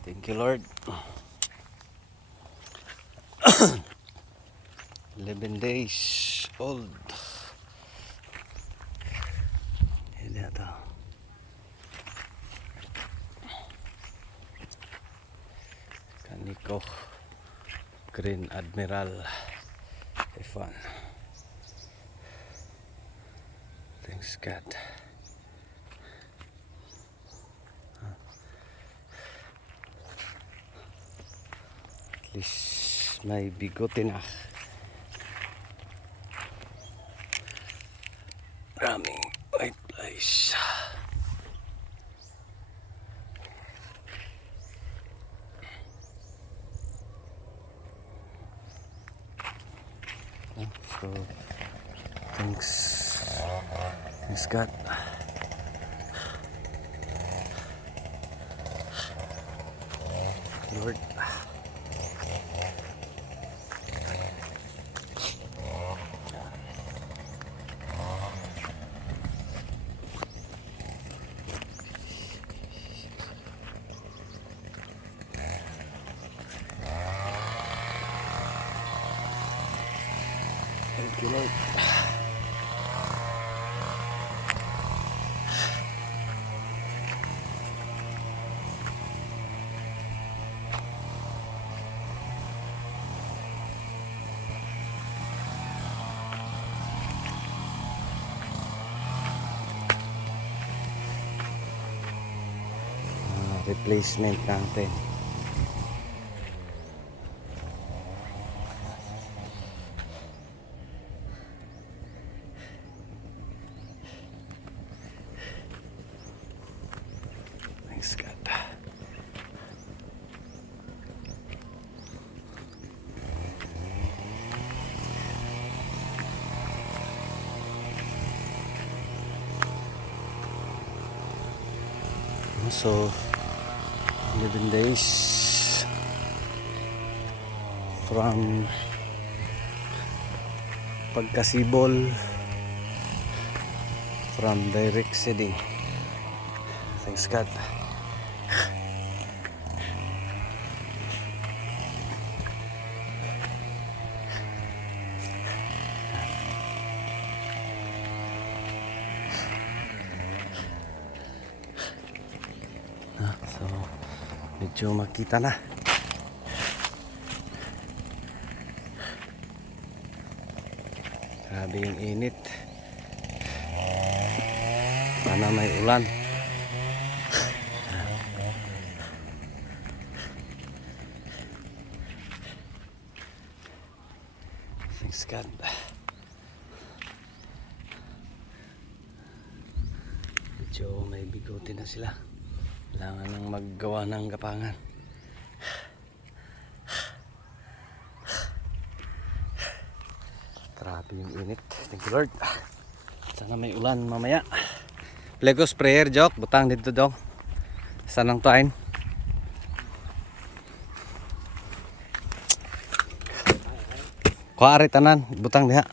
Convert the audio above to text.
Thank you, Lord. 11 days old. Yan ito. Kaneko Green Admiral F1. Thanks God. At least may bigote na. Maraming white flies. So thanks God. Lord. Thank you, Lord. Replacement natin. Thanks God. So 11 days from pagkasibol from direct seeding. Thanks God. So medyo makita na. Grabe yung init. Sana may ulan. Thanks God. Medyo may bigote na sila. Kailangan nang maggawa ng gapangan. Grabe yung init. Thank you, Lord. Sana may ulan mamaya. Legos prayer joke. Butang dito daw. Sanang tain. Kuwari tanan. Butang diha.